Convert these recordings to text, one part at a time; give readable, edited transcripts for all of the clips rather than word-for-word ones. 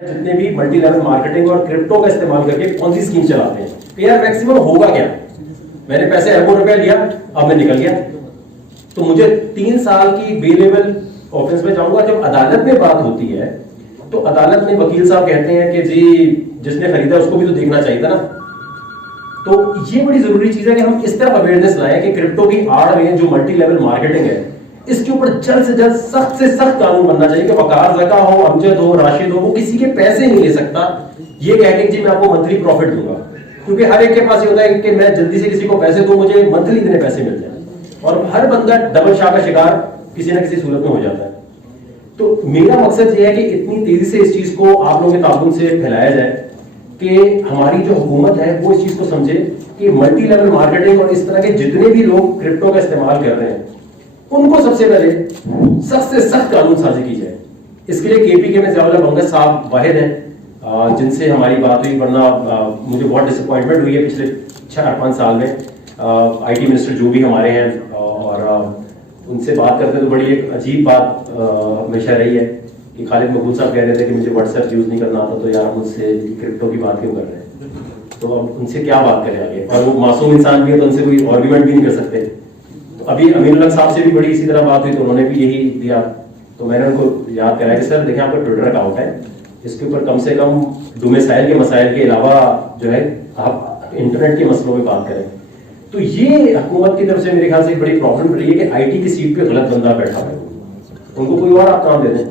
जितने भी multi level marketing और क्रिप्टो का इस्तेमाल करके कौन सी स्कीम चलाते हैं, तो यार मैक्सिमम होगा क्या? मैंने पैसे अरबों रुपया लिया, अब मैं निकल गया, तो मुझे 3 साल की बेलेबल ऑफिस में जाऊंगा। जब अदालत में बात होती है तो अदालत में वकील साहब कहते हैं कि जी जिसने खरीदा उसको भी तो देखना चाहिए था ना। तो ये बड़ी जरूरी चीज है कि हम इस तरह अवेयरनेस लाएं कि क्रिप्टो की आड़ में जो मल्टी लेवल मार्केटिंग है इसके ऊपर जल्द से जल्द सख्त से सख्त कानून बनना चाहिए कि वकार ज़का हो, अमजद हो, राशिद हो, वो किसी के पैसे नहीं ले सकता ये कह के जी मैं आपको मंथली प्रॉफिट दूंगा। क्योंकि हर एक के पास ये होता है कि मैं जल्दी से किसी को पैसे दूं, मुझे मंथली इतने पैसे मिल जाए, और हर बंदा डबल शाह का शिकार किसी ना किसी सूरत में हो जाता है। तो मेरा मकसद ये है कि इतनी तेजी से इस चीज को आप लोगों के ताबून से फैलाया जाए कि हमारी जो हुकूमत है वो इस चीज को समझे कि मल्टी लेवल मार्केटिंग और इस तरह के जितने भी लोग क्रिप्टो का इस्तेमाल कर रहे हैं उनको सबसे पहले सख्त से सख्त कानून साजी की जाए। इसके लिए केपीके में ज़ियाउल्लाह बंगश साहब वाहिद हैं जिनसे हमारी बात हुई, वरना मुझे बहुत डिसअपॉइंटमेंट हुई है पिछले 4-5 साल में। आईटी मिनिस्टर जो भी हमारे हैं और उनसे बात करते तो बड़ी एक अजीब बात हमेशा रही है कि खालिद मकबूल साहब कह रहे थे कि मुझे व्हाट्सएप यूज़ नहीं करना आता, तो यार मुझसे क्रिप्टो की बात क्यों कर रहे हैं? तो अब उनसे क्या बात करें आगे? और वो मासूम इंसान भी है तो उनसे कोई आर्ग्यूमेंट भी नहीं कर सकते। अभी अमीनुल्लाह साहब से भी बड़ी इसी तरह बात हुई तो उन्होंने भी यही दिया, तो मैंने उनको याद कराया कि सर देखिए आपका ट्विटर अकाउंट है, इसके ऊपर कम से कम डोमिसाइल के मसाइल के अलावा जो है आप इंटरनेट के मसलों में बात करें। तो ये हुकूमत की तरफ से मेरे ख्याल से एक बड़ी प्रॉब्लम रही है कि आईटी की सीट पे गलत बंदा बैठा है, उनको कोई और आप काम दे दें।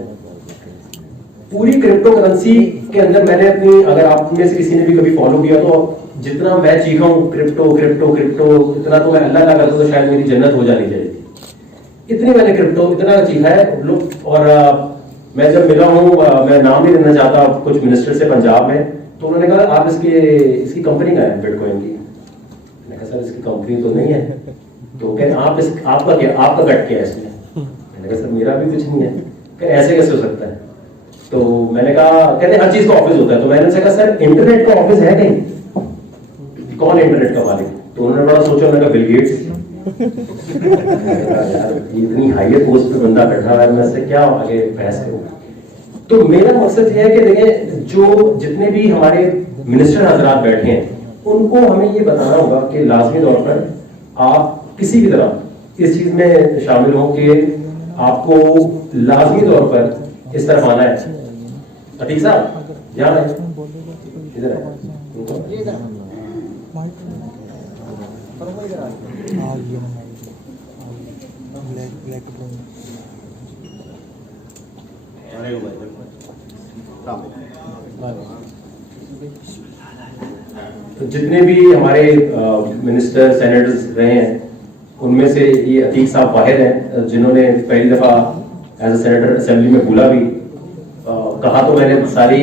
पूरी क्रिप्टो करेंसी के अंदर मैंने अपनी, अगर आप में से किसी ने भी कभी फॉलो किया तो जितना मैं चीखा हूं क्रिप्टो क्रिप्टो क्रिप्टो, इतना तो मैं अल्लाह ना करता तो शायद मेरी जन्नत हो जानी चाहिए। इतनी मैंने क्रिप्टो इतना चीखा है लोग। और मैं जब मिला हूं, मैं नाम नहीं लेना चाहता कुछ मिनिस्टर से पंजाब में, तो उन्होंने कहा आप इसकी कंपनी का है बिटकॉइन की। मैंने कहा सर इसकी कंपनी तो नहीं है। तो कहते आपका गट क्या है इसमें? मैंने कहा सर मेरा भी कुछ नहीं है। कहते ऐसे कैसे हो सकता है? तो मैंने कहा, कहते हर चीज का ऑफिस होता है। तो मैंने उनसे कहा सर इंटरनेट का ऑफिस है कहीं? कौन इंटरनेट का मालिक? तो उन्होंने बड़ा सोचा, उन्होंने कहा बिल गेट्स। यार इतनी हाई पोस्ट पे बंदा बैठा है, मैं से क्या आगे बहस करूं? तो मेरा मकसद ये है कि देखें जो जितने भी हमारे मिनिस्टर हजरात बैठे हैं उनको हमें ये बताना होगा कि लाजमी तौर पर आप किसी भी तरह इस चीज में शामिल हो कि आपको लाजमी तौर पर इस तरफ आना है। अतीक साहब ध्यान है, इधर है। तो जितने भी हमारे मिनिस्टर सेनेटर्स रहे हैं उनमें से ये अतीक साहब वाहिद हैं जिन्होंने पहली दफा एज अ सेनेटर असेंबली में बोला भी। कहा तो मैंने सारी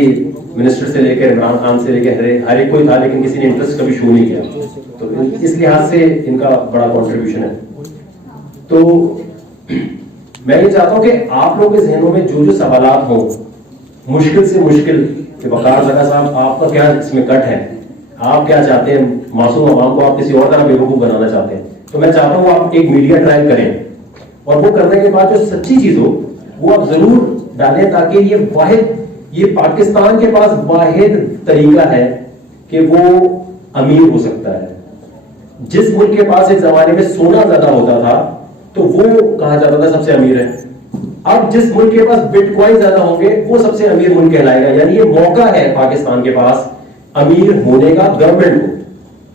मिनिस्टर से लेकर इमरान खान से लेकर हर एक कोई था, लेकिन किसी ने इंटरेस्ट कभी शो नहीं किया। तो इस लिहाज से इनका बड़ा कंट्रीब्यूशन है। तो मैं ये चाहता हूं कि आप लोगों के जहनों में जो जो सवालात हों मुश्किल से मुश्किल, कि वकार ज़का साहब आपका क्या इसमें कट है, आप क्या चाहते हैं, मासूम अवाम को आप किसी और तरह बेवकूफ बनाना चाहते हैं, तो मैं चाहता हूँ आप एक मीडिया ट्रायल करें और वो करने के बाद जो सच्ची चीज हो वो आप जरूर डालें, ताकि ये पाकिस्तान के पास वाहिद तरीका है कि वो अमीर हो सकता है। जिस मुल्क के पास एक जमाने में सोना ज्यादा होता था तो वो कहा जाता था सबसे अमीर है। अब जिस मुल्क के पास बिटकॉइन ज्यादा होंगे वो सबसे अमीर मुल्क कहलाएगा। यानी ये मौका है पाकिस्तान के पास अमीर होने का। गवर्नमेंट को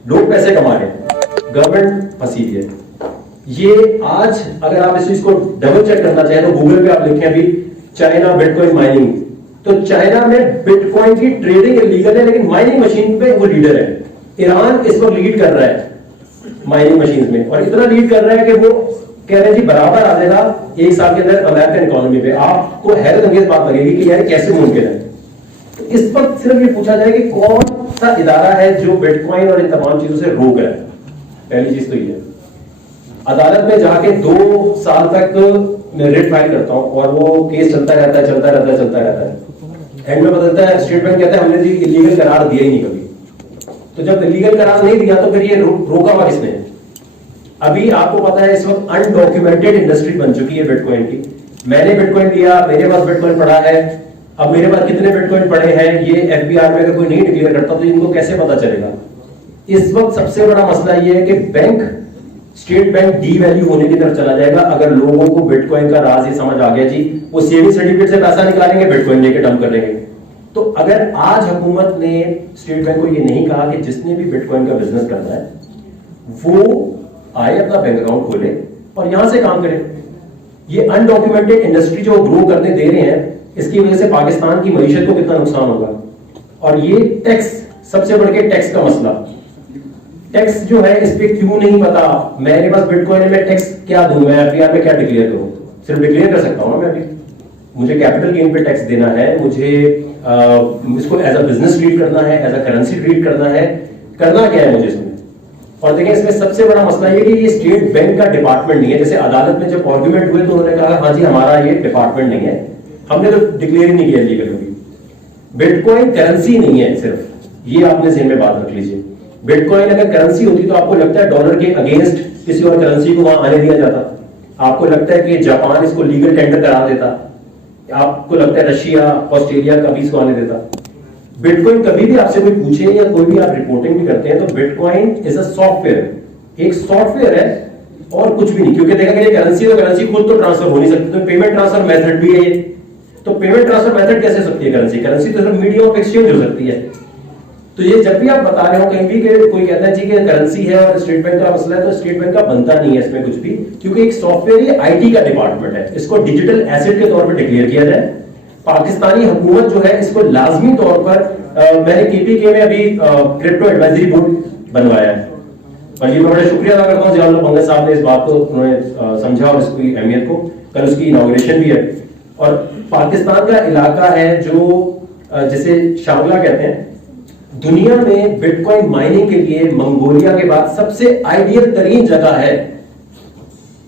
लोग पैसे कमा रहे हैं, गवर्नमेंट फंसी है। ये आज अगर आप इस चीज को डबल चेक करना चाहें तो गूगल पे आप लिखें अभी चाइना बिटकॉइन माइनिंग, तो चाइना में बिटकॉइन की ट्रेडिंग इलीगल है लेकिन माइनिंग मशीन पे वो लीडर है। ईरान इस पर लीड कर रहा है माइनिंग मशीन में, और इतना लीड कर रहा है कि वो कह रहे हैं जी बराबर आ जाएगा 1 साल के अंदर अमेरिकन इकोनॉमी पे। आपको हैरत अंगेज बात लगेगी कि यार कैसे मुमकिन है। तो इस पर सिर्फ ये पूछा जाए कि कौन सा इदारा है जो बिटकॉइन और इन तमाम चीजों से रोक रहा है। पहली चीज तो ये है। अदालत में जाके 2 साल तक मैं रिट फाइल करता हूं और वो केस चलता रहता है। एंड में बदलता है, स्टेट बैंक कहता है हमने जी इलीगल करार दिया ही नहीं कभी। तो जब इलीगल करार नहीं दिया तो फिर ये रोका हुआ किसने? अभी आपको पता है इस वक्त अनडॉक्यूमेंटेड इंडस्ट्री बन चुकी है बिटकॉइन की। मैंने बिटकॉइन लिया, मेरे पास बिटकॉइन पड़ा है, अब मेरे पास कितने बिटकॉइन पड़े हैं ये एफबीआर में अगर कोई नहीं डिक्लेयर करता तो इनको कैसे पता चलेगा? इस वक्त सबसे बड़ा मसला ये है कि बैंक, स्टेट बैंक डीवैल्यू होने की तरफ चला जाएगा अगर लोगों को बिटकॉइन का राज ये समझ आ गया जी, वो सेविंग सर्टिफिकेट से पैसा निकालेंगे, बिटकॉइन लेके डंप कर लेंगे। तो अगर आज हुकूमत ने स्टेट बैंक को ये नहीं कहा कि जिसने भी बिटकॉइन का बिजनेस करना है वो आए अपना बैंक अकाउंट खोले और यहां से काम करे, ये अनडॉक्यूमेंटेड इंडस्ट्री जो ग्रो करने दे रहे हैं इसकी वजह से पाकिस्तान की मईशत को कितना नुकसान होगा। और ये टैक्स, सबसे बढ़ के टैक्स का मसला, टैक्स जो है इस पे क्यों नहीं पता, मेरे पास बिटकॉइन में टैक्स क्या दूं, मैं एफबीआर में क्या डिक्लेयर करूं? सिर्फ डिक्लेयर कर सकता हूं ना मैं अभी, मुझे कैपिटल गेन पे टैक्स देना है, मुझे इसको एज अ बिजनेस ट्रीट करना है, एज अ करेंसी ट्रीट करना है, करना क्या है मुझे इसमें? और देखिए इसमें सबसे बड़ा मसला ये कि ये स्टेट बैंक का डिपार्टमेंट नहीं है। जैसे अदालत में जब आर्गुमेंट हुए तो उन्होंने कहा हाँ जी हमारा ये डिपार्टमेंट नहीं है, हमने तो डिक्लेयर ही नहीं किया लीगल कभी। बिटकॉइन करेंसी नहीं है सिर्फ, ये आपने ज़हन में बात रख लीजिए। बिटकॉइन अगर करेंसी होती तो आपको लगता है डॉलर के अगेंस्ट किसी और करेंसी को वहां आने दिया जाता? आपको लगता है कि जापान इसको लीगल टेंडर करा देता? आपको लगता है रशिया, ऑस्ट्रेलिया कभी इसको आने देता? बिटकॉइन कभी भी आपसे कोई पूछे या कोई भी आप रिपोर्टिंग भी करते हैं तो बिटकॉइन इज अ सॉफ्टवेयर, एक सॉफ्टवेयर है और कुछ भी नहीं। क्योंकि देखा कि करेंसी तो करेंसी खुद तो ट्रांसफर हो नहीं सकती, तो पेमेंट ट्रांसफर मेथड भी है ये, तो पेमेंट ट्रांसफर मेथड कैसे हो सकती है करेंसी? करेंसी तो सिर्फ मीडियम ऑफ एक्सचेंज हो सकती है। तो ये जब भी आप बता रहे हो कहीं भी कि कोई कहता है जी कि करेंसी है और स्टेट बैंक का मसला है, तो स्टेट बैंक का बनता नहीं है इसमें कुछ भी, क्योंकि एक सॉफ्टवेयर ये आईटी का डिपार्टमेंट है, इसको डिजिटल एसेट के तौर पर डिक्लेयर किया जाए। पाकिस्तानी हुकूमत जो है इसको लाजमी तौर पर मैंने केपीके में अभी क्रिप्टो एडवाइजरी बोर्ड बनवाया है और ये मैं बड़ा शुक्रिया अदा करता हूँ जियाउल पंकज साहब ने इस बात को उन्होंने समझा और इसकी अहमियत को। कल उसकी इनॉग्रेशन भी है। और पाकिस्तान का इलाका है जो जिसे शांगला कहते हैं, दुनिया में बिटकॉइन माइनिंग के लिए मंगोलिया के बाद सबसे आइडियल तरीन जगह है।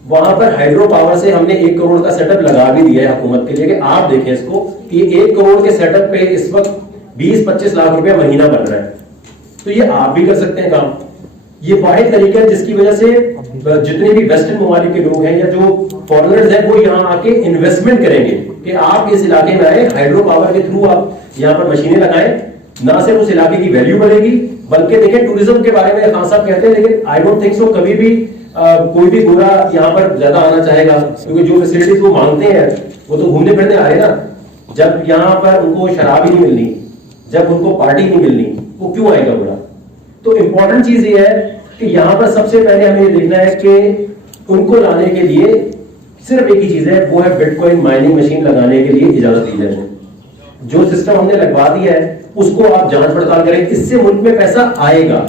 वहां पर हाइड्रो पावर से हमने 1 करोड़ का सेटअप लगा भी दिया है हुकूमत के लिए कि आप देखें इसको कि 1 करोड़ के सेटअप पे इस वक्त 20-25 लाख रुपया महीना बन रहा है। तो ये आप भी कर सकते हैं काम। ये वाहिद तरीका है जिसकी वजह से जितने भी वेस्टर्न ममालिक के लोग हैं या जो फॉरेनर्स हैं वो यहाँ आके इन्वेस्टमेंट करेंगे कि आप इस इलाके में आए, हाइड्रो पावर के थ्रू आप यहाँ पर मशीनें लगाएं, ना सिर्फ उस इलाके की वैल्यू बढ़ेगी बल्कि देखें टूरिज्म के बारे में खान साहब कहते हैं, लेकिन आई डोंट थिंक सो कभी भी कोई भी गोरा यहाँ पर ज्यादा आना चाहेगा, क्योंकि जो फैसिलिटीज वो मांगते हैं वो तो घूमने फिरने आ रहे हैं ना। जब यहाँ पर उनको शराब ही नहीं मिलनी, जब उनको पार्टी नहीं मिलनी, वो क्यों आएगा गोरा? तो इंपॉर्टेंट चीज ये है कि यहाँ पर सबसे पहले हमें ये देखना है कि उनको लाने के लिए सिर्फ एक ही चीज है, वो है बिटकॉइन माइनिंग मशीन लगाने के लिए इजाजत दी जाए। जो सिस्टम हमने लगवा दिया है उसको आप जांच पड़ताल करें, इससे मुल्क में पैसा आएगा।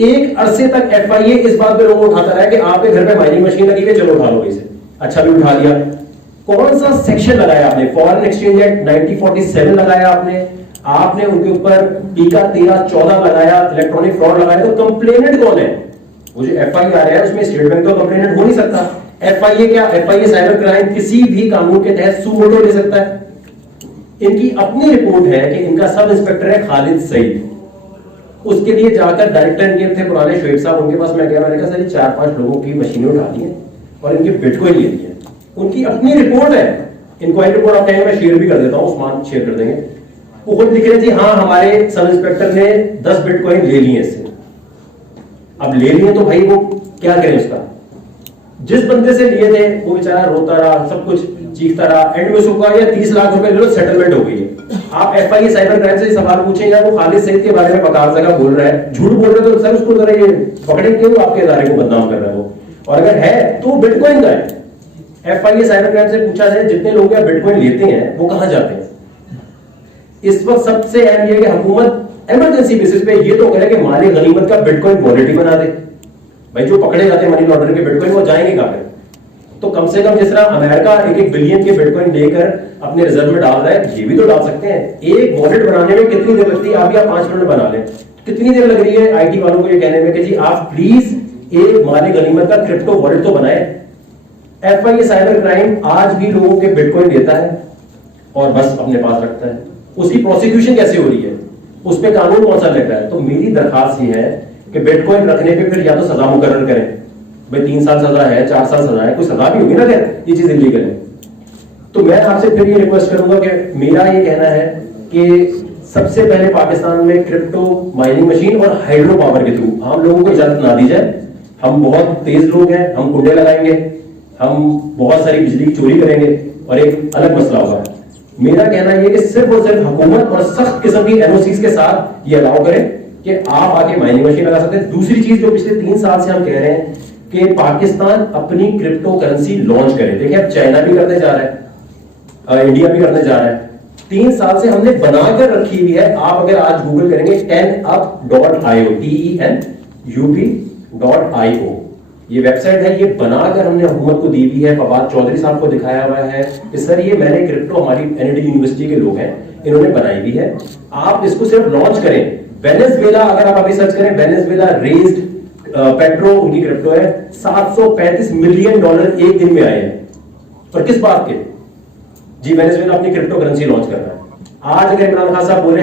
एक अरसे तक एफआईए इस बात पे लोगों उठाता रहा कि आपके घर पे माइनिंग मशीन लगी है, चलो उठा लो इसे। अच्छा भी उठा लिया। कौन सा सेक्शन लगाया आपने? फॉरेन एक्सचेंज एक्ट 1947 लगाया आपने उनके ऊपर टीका 13-14 लगाया, इलेक्ट्रॉनिक फ्रॉड लगाया। तो कंप्लेनेंट कौन है? वो जो एफआईआर है उसमें स्टेट बैंक तो कंप्लेनेंट हो नहीं सकता। एफआईए क्या? एफआईए साइबर क्राइम किसी भी कानून के तहत सू मोटो ले सकता है। इनकी अपनी रिपोर्ट है कि इनका सब इंस्पेक्टर है खालिद सईद। उसके लिए जाकर डायरेक्टर इनके थे पुराने शोएब साहब, उनके पास मैं गया, मैंने कहा सर 4-5 लोगों की मशीनें उठा दी हैं और इनकी बिटकॉइन ले ली है। उनकी अपनी रिपोर्ट है, इंक्वायरी रिपोर्ट आप कहेंगे मैं शेयर भी कर देता हूं, उस्मान शेयर कर देंगे। वो खुद लिख रहे थे हाँ हमारे सब इंस्पेक्टर ने 10 बिटकॉइन ले लिए इससे। अब ले लिए तो भाई वो क्या करें उसका? जिस बंदे से लिए थे वो बेचारा रोता रहा, सब कुछ चीखता रहा, एंड में उसको कहा 30 लाख रुपए ले लो, सेटलमेंट हो गई है। आप एफआईए साइबर क्राइम से सवाल पूछे या वो खालिद सईद के बारे में बकार जगह बोल रहा है, झूठ बोल रहे, तो सर उसको जरा ये पकड़े क्यों? आपके इदारे को बदनाम कर रहा है वो। और अगर है तो बिटकॉइन का है। एफआईए साइबर क्राइम से पूछा जाए जितने लोग बिटकॉइन लेते हैं वो कहां जाते हैं? इस वक्त सबसे अहम यह है कि हुकूमत इमरजेंसी बेसिस पे ये तो करे कि माली गनीमत का बिटकॉइन वॉलेट ही बना दे। भाई जो पकड़े जाते हैं मनी लॉन्ड्रिंग के बिटकॉइन वो जाएंगे कहां पे? तो कम से कम जिस तरह अमेरिका 1-1 बिलियन के बिटकॉइन लेकर अपने रिजर्व में डाल रहा है, ये भी तो डाल सकते हैं। एक वॉलेट बनाने में कितनी देर लगती है? आप या 5 मिनट बना लें, कितनी देर लग रही है आईटी वालों को ये कहने में कि जी आप प्लीज एक माली गनीमत का क्रिप्टो वॉलेट तो बनाए। एफआईए साइबर क्राइम आज भी लोगों के बिटकॉइन लेता है और बस अपने पास रखता है। उसकी प्रोसिक्यूशन कैसे हो रही है? उस पर कानून कौन सा लग रहा है? तो मेरी दरखास्त ये है कि बिटकॉइन रखने पे फिर या तो सजा मुकर्रर करें, भाई 3 साल सजा है, 4 साल सजा है, कोई सजा भी होगी ना, ये चीज इलीगल है। तो मैं आपसे फिर ये रिक्वेस्ट करूंगा कि मेरा ये कहना है कि सबसे पहले पाकिस्तान में क्रिप्टो माइनिंग मशीन और हाइड्रो पावर के थ्रू हम लोगों को इजाजत ना दी जाए। हम बहुत तेज लोग हैं, हम कुंडे लगाएंगे, हम बहुत सारी बिजली की चोरी करेंगे और एक अलग मसला होगा। मेरा कहना यह कि सिर्फ और सिर्फ हुकूमत और सख्त किस्म की एनओसी के साथ ये अलाउ करें कि आप आके माइनिंग मशीन लगा सकते हैं। दूसरी चीज जो पिछले 3 साल से हम कह रहे हैं कि पाकिस्तान अपनी क्रिप्टो करेंसी लॉन्च करे। देखिए अब चाइना भी करने जा रहा है, इंडिया भी करने जा रहा है। 3 साल से हमने बनाकर रखी हुई है। आप अगर आज गूगल करेंगे tenup.io tenup.io ये वेबसाइट है, ये बनाकर हमने हुकूमत को दी हुई है। फवाद चौधरी साहब को दिखाया हुआ है कि सर ये मैंने क्रिप्टो, हमारी एनआईटी यूनिवर्सिटी के लोग हैं, इन्होंने बनाई हुई है। आप इसको सिर्फ लॉन्च करें। वेनेजुएला, अगर आप अभी सर्च करें वेनेजुएला रेज्ड पेट्रो, उनकी क्रिप्टो है, $735 मिलियन एक दिन में आए हैं। और किस बात के? जी वेनेजुएला अपनी क्रिप्टो करेंसी लॉन्च कर रहा है। आज अगर इमरान खान साहब बोले